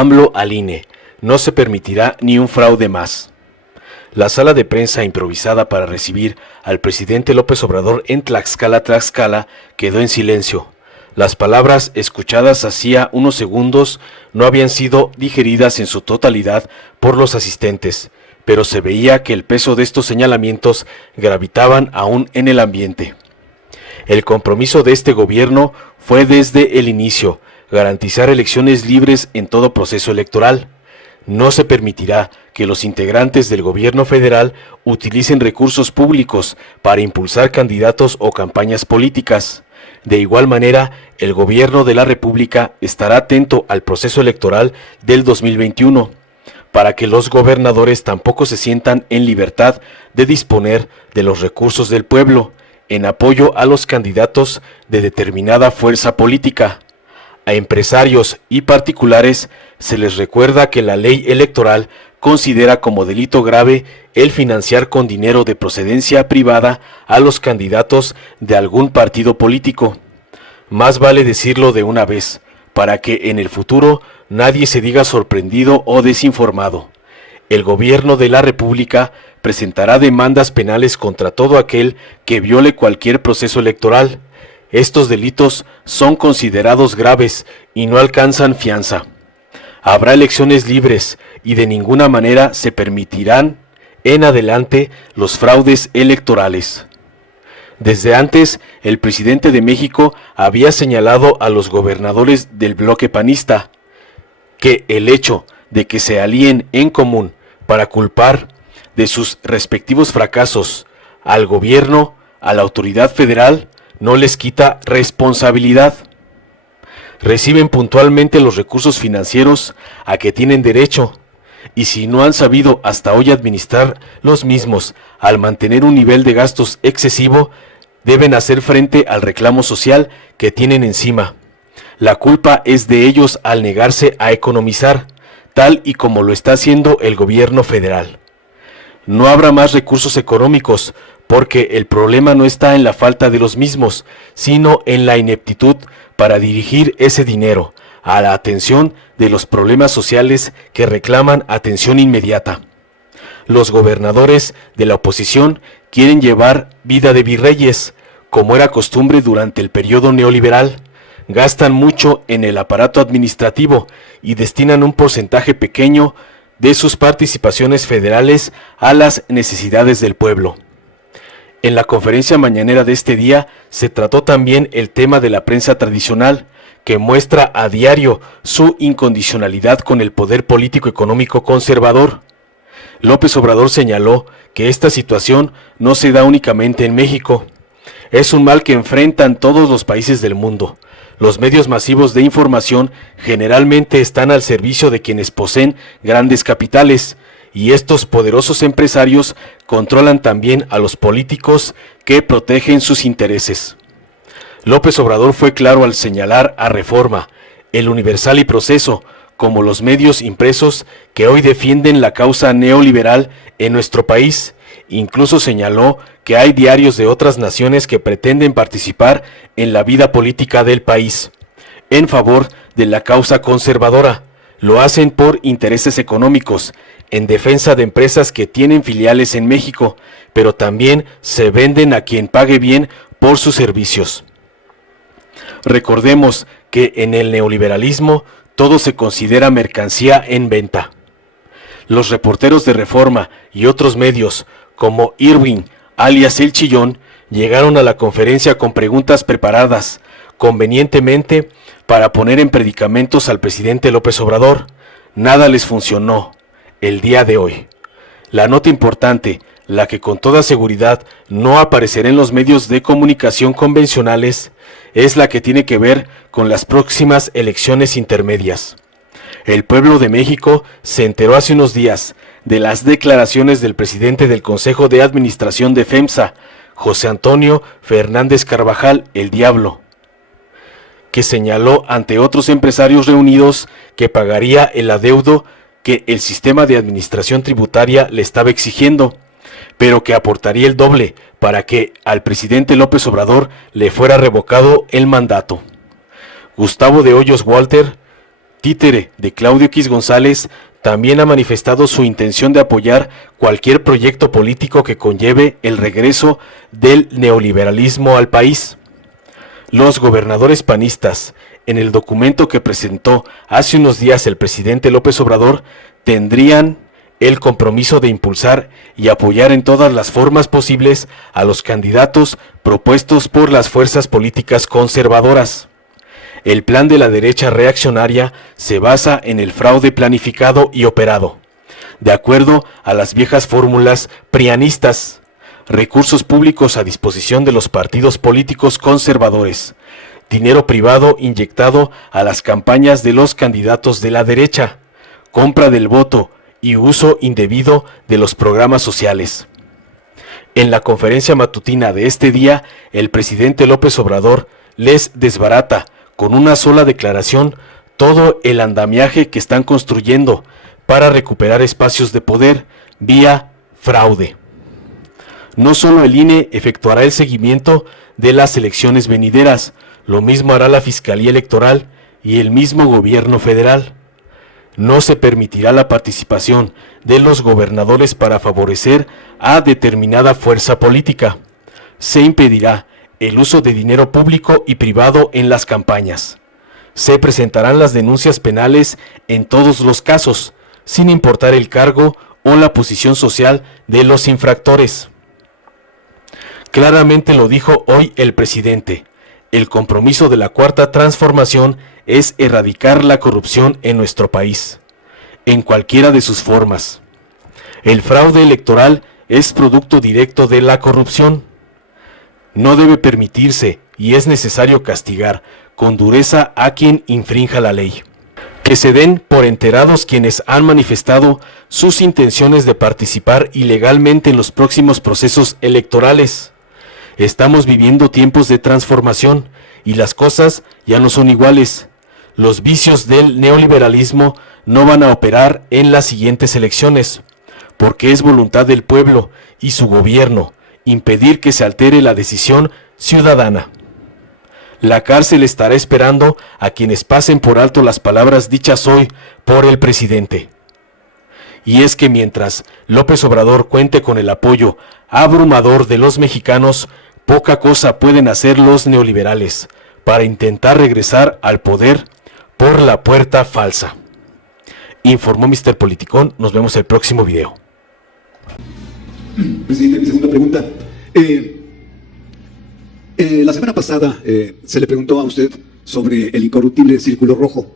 AMLO al INE. No se permitirá ni un fraude más. La sala de prensa improvisada para recibir al presidente López Obrador en Tlaxcala, quedó en silencio. Las palabras escuchadas hacía unos segundos no habían sido digeridas en su totalidad por los asistentes, pero se veía que el peso de estos señalamientos gravitaban aún en el ambiente. El compromiso de este gobierno fue desde el inicio garantizar elecciones libres en todo proceso electoral. No se permitirá que los integrantes del gobierno federal utilicen recursos públicos para impulsar candidatos o campañas políticas. De igual manera, el gobierno de la República estará atento al proceso electoral del 2021, para que los gobernadores tampoco se sientan en libertad de disponer de los recursos del pueblo en apoyo a los candidatos de determinada fuerza política. A empresarios y particulares se les recuerda que la ley electoral considera como delito grave el financiar con dinero de procedencia privada a los candidatos de algún partido político. Más vale decirlo de una vez, para que en el futuro nadie se diga sorprendido o desinformado. El gobierno de la República presentará demandas penales contra todo aquel que viole cualquier proceso electoral. Estos delitos son considerados graves y no alcanzan fianza. Habrá elecciones libres y de ninguna manera se permitirán en adelante los fraudes electorales. Desde antes, el presidente de México había señalado a los gobernadores del bloque panista que el hecho de que se alíen en común para culpar de sus respectivos fracasos al gobierno, a la autoridad federal, no les quita responsabilidad. Reciben puntualmente los recursos financieros a que tienen derecho, y si no han sabido hasta hoy administrar los mismos al mantener un nivel de gastos excesivo, deben hacer frente al reclamo social que tienen encima. La culpa es de ellos al negarse a economizar, tal y como lo está haciendo el gobierno federal. No habrá más recursos económicos, porque el problema no está en la falta de los mismos, sino en la ineptitud para dirigir ese dinero a la atención de los problemas sociales que reclaman atención inmediata. Los gobernadores de la oposición quieren llevar vida de virreyes, como era costumbre durante el periodo neoliberal. Gastan mucho en el aparato administrativo y destinan un porcentaje pequeño de sus participaciones federales a las necesidades del pueblo. En la conferencia mañanera de este día se trató también el tema de la prensa tradicional, que muestra a diario su incondicionalidad con el poder político-económico conservador. López Obrador señaló que esta situación no se da únicamente en México. Es un mal que enfrentan todos los países del mundo. Los medios masivos de información generalmente están al servicio de quienes poseen grandes capitales, y estos poderosos empresarios controlan también a los políticos que protegen sus intereses. López Obrador fue claro al señalar a Reforma, El Universal y Proceso como los medios impresos que hoy defienden la causa neoliberal en nuestro país. Incluso señaló que hay diarios de otras naciones que pretenden participar en la vida política del país en favor de la causa conservadora. Lo hacen por intereses económicos, en defensa de empresas que tienen filiales en México, pero también se venden a quien pague bien por sus servicios. Recordemos que en el neoliberalismo todo se considera mercancía en venta. Los reporteros de Reforma y otros medios, como Irving, alias El Chillón, llegaron a la conferencia con preguntas preparadas, convenientemente para poner en predicamentos al presidente López Obrador. Nada les funcionó el día de hoy. La nota importante, la que con toda seguridad no aparecerá en los medios de comunicación convencionales, es la que tiene que ver con las próximas elecciones intermedias. El pueblo de México se enteró hace unos días de las declaraciones del presidente del Consejo de Administración de FEMSA, José Antonio Fernández Carvajal, el Diablo, que señaló ante otros empresarios reunidos que pagaría el adeudo que el sistema de administración tributaria le estaba exigiendo, pero que aportaría el doble para que al presidente López Obrador le fuera revocado el mandato. Gustavo de Hoyos Walter títere de Claudio X González, también ha manifestado su intención de apoyar cualquier proyecto político que conlleve el regreso del neoliberalismo al país. Los gobernadores panistas, en el documento que presentó hace unos días el presidente López Obrador, tendrían el compromiso de impulsar y apoyar en todas las formas posibles a los candidatos propuestos por las fuerzas políticas conservadoras. El plan de la derecha reaccionaria se basa en el fraude planificado y operado, de acuerdo a las viejas fórmulas prianistas, recursos públicos a disposición de los partidos políticos conservadores, dinero privado inyectado a las campañas de los candidatos de la derecha, compra del voto y uso indebido de los programas sociales. En la conferencia matutina de este día, el presidente López Obrador les desbarata con una sola declaración todo el andamiaje que están construyendo para recuperar espacios de poder vía fraude. No solo el INE efectuará el seguimiento de las elecciones venideras, lo mismo hará la Fiscalía Electoral y el mismo gobierno federal. No se permitirá la participación de los gobernadores para favorecer a determinada fuerza política. Se impedirá el uso de dinero público y privado en las campañas. Se presentarán las denuncias penales en todos los casos, sin importar el cargo o la posición social de los infractores. Claramente lo dijo hoy el presidente. El compromiso de la Cuarta Transformación es erradicar la corrupción en nuestro país, en cualquiera de sus formas. El fraude electoral es producto directo de la corrupción. No debe permitirse y es necesario castigar con dureza a quien infrinja la ley. Que se den por enterados quienes han manifestado sus intenciones de participar ilegalmente en los próximos procesos electorales. Estamos viviendo tiempos de transformación y las cosas ya no son iguales. Los vicios del neoliberalismo no van a operar en las siguientes elecciones, porque es voluntad del pueblo y su gobierno impedir que se altere la decisión ciudadana. La cárcel estará esperando a quienes pasen por alto las palabras dichas hoy por el presidente. Y es que mientras López Obrador cuente con el apoyo abrumador de los mexicanos, poca cosa pueden hacer los neoliberales para intentar regresar al poder por la puerta falsa. Informó Mr. Politicón. Nos vemos el próximo video. Presidente, mi segunda pregunta. La semana pasada se le preguntó a usted sobre el incorruptible Círculo Rojo,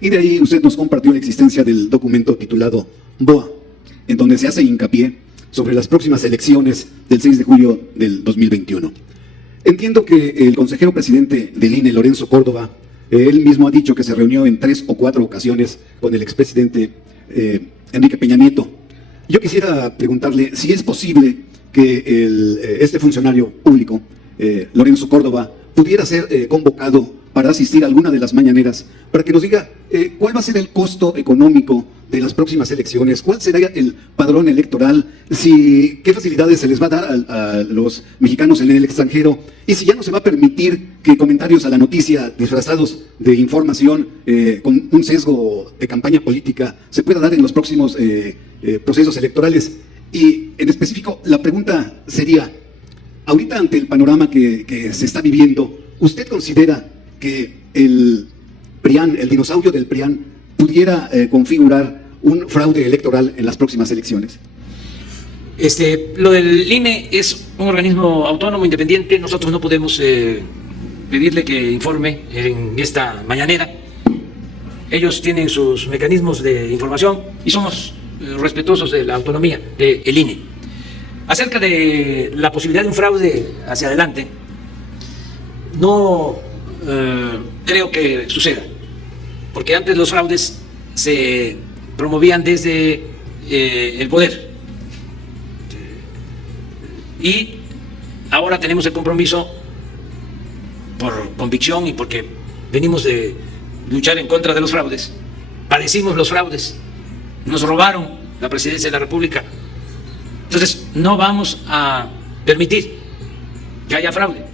y de ahí usted nos compartió la existencia del documento titulado BOA, en donde se hace hincapié sobre las próximas elecciones del 6 de julio del 2021. Entiendo que el consejero presidente del INE, Lorenzo Córdoba, él mismo ha dicho que se reunió en 3 o 4 ocasiones con el expresidente Enrique Peña Nieto. Yo quisiera preguntarle si es posible que este funcionario público, Lorenzo Córdoba, pudiera ser convocado para asistir a alguna de las mañaneras, para que nos diga cuál va a ser el costo económico de las próximas elecciones, cuál será el padrón electoral, qué facilidades se les va a dar a los mexicanos en el extranjero, y si ya no se va a permitir que comentarios a la noticia disfrazados de información con un sesgo de campaña política se pueda dar en los próximos procesos electorales. Y en específico, la pregunta sería, ahorita ante el panorama que se está viviendo, ¿usted considera que el PRIAN, el dinosaurio del PRIAN, pudiera configurar un fraude electoral en las próximas elecciones? Lo del INE es un organismo autónomo, independiente. Nosotros no podemos pedirle que informe en esta mañanera. Ellos tienen sus mecanismos de información y somos respetuosos de la autonomía del INE. Acerca de la posibilidad de un fraude hacia adelante, no creo que suceda, porque antes los fraudes se promovían desde el poder, y ahora tenemos el compromiso por convicción y porque venimos de luchar en contra de los fraudes. Padecimos los fraudes, nos robaron la presidencia de la República. Entonces no vamos a permitir que haya fraude.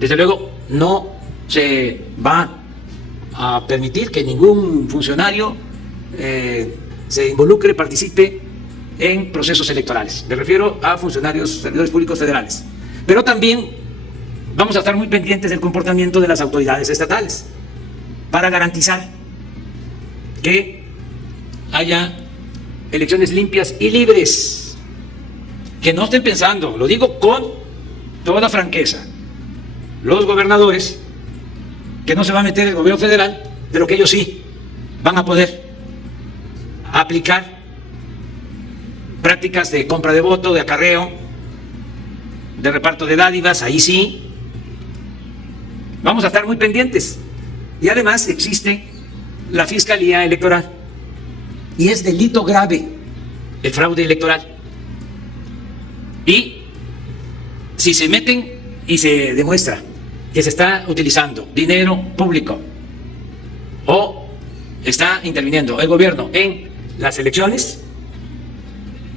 Desde luego no se va a permitir que ningún funcionario se involucre, participe en procesos electorales. Me refiero a funcionarios, servidores públicos federales. Pero también vamos a estar muy pendientes del comportamiento de las autoridades estatales para garantizar que haya elecciones limpias y libres. Que no estén pensando, lo digo con toda franqueza, los gobernadores, que no se va a meter el gobierno federal, pero que ellos sí van a poder aplicar prácticas de compra de voto, de acarreo, de reparto de dádivas, ahí sí. Vamos a estar muy pendientes. Y además existe la Fiscalía Electoral. Y es delito grave el fraude electoral. Y si se meten y se demuestra que se está utilizando dinero público o está interviniendo el gobierno en las elecciones,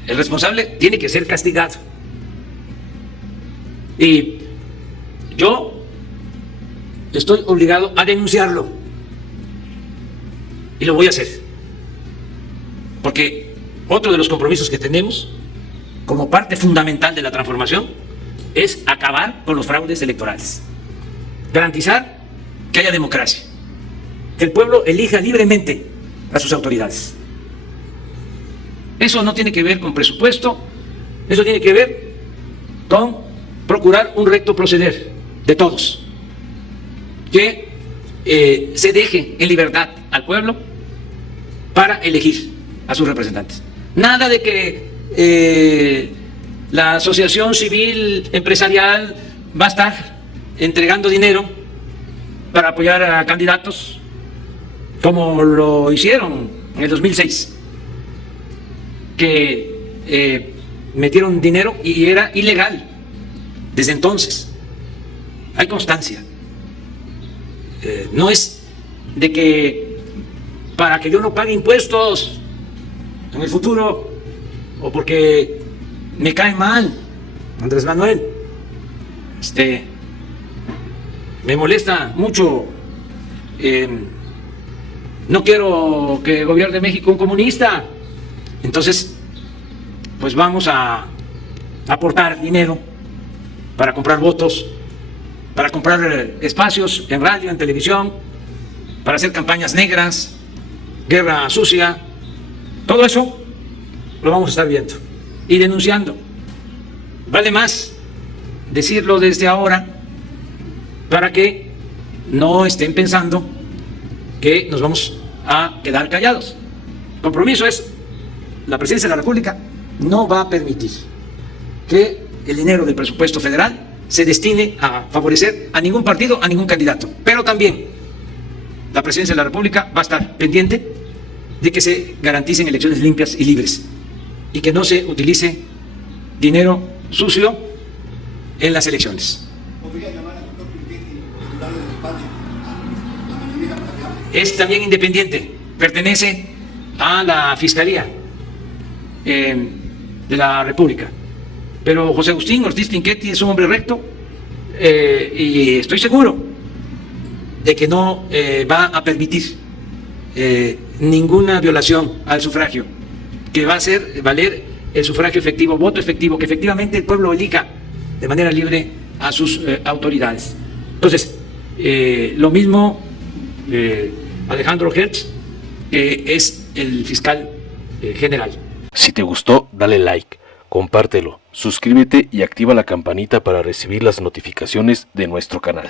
el responsable tiene que ser castigado. Y yo estoy obligado a denunciarlo. Y lo voy a hacer. Porque otro de los compromisos que tenemos como parte fundamental de la transformación es acabar con los fraudes electorales. Garantizar que haya democracia. Que el pueblo elija libremente a sus autoridades. Eso no tiene que ver con presupuesto, eso tiene que ver con procurar un recto proceder de todos. Que se deje en libertad al pueblo para elegir a sus representantes. Nada de que la asociación civil empresarial va a estar entregando dinero para apoyar a candidatos como lo hicieron en el 2006, que metieron dinero y era ilegal desde entonces. Hay constancia. No es de que para que yo no pague impuestos en el futuro o porque me cae mal Andrés Manuel, me molesta mucho, no quiero que gobierne México un comunista, entonces pues vamos a aportar dinero para comprar votos, para comprar espacios en radio, en televisión, para hacer campañas negras, guerra sucia. Todo eso lo vamos a estar viendo y denunciando. Vale más decirlo desde ahora para que no estén pensando que nos vamos a quedar callados. El compromiso es: la Presidencia de la República no va a permitir que el dinero del presupuesto federal se destine a favorecer a ningún partido, a ningún candidato. Pero también la Presidencia de la República va a estar pendiente de que se garanticen elecciones limpias y libres y que no se utilice dinero sucio en las elecciones. ¿Podría llamar al doctor Pinchetti, titular del debate, a la mañanera para que hable? Es también independiente, pertenece a la Fiscalía de la República. Pero José Agustín Ortiz Pinchetti es un hombre recto y estoy seguro de que no va a permitir ninguna violación al sufragio, que va a hacer valer el sufragio efectivo, voto efectivo, que efectivamente el pueblo elija de manera libre a sus autoridades. Entonces, lo mismo Alejandro Hertz, que es el fiscal general. Si te gustó, dale like, compártelo, suscríbete y activa la campanita para recibir las notificaciones de nuestro canal.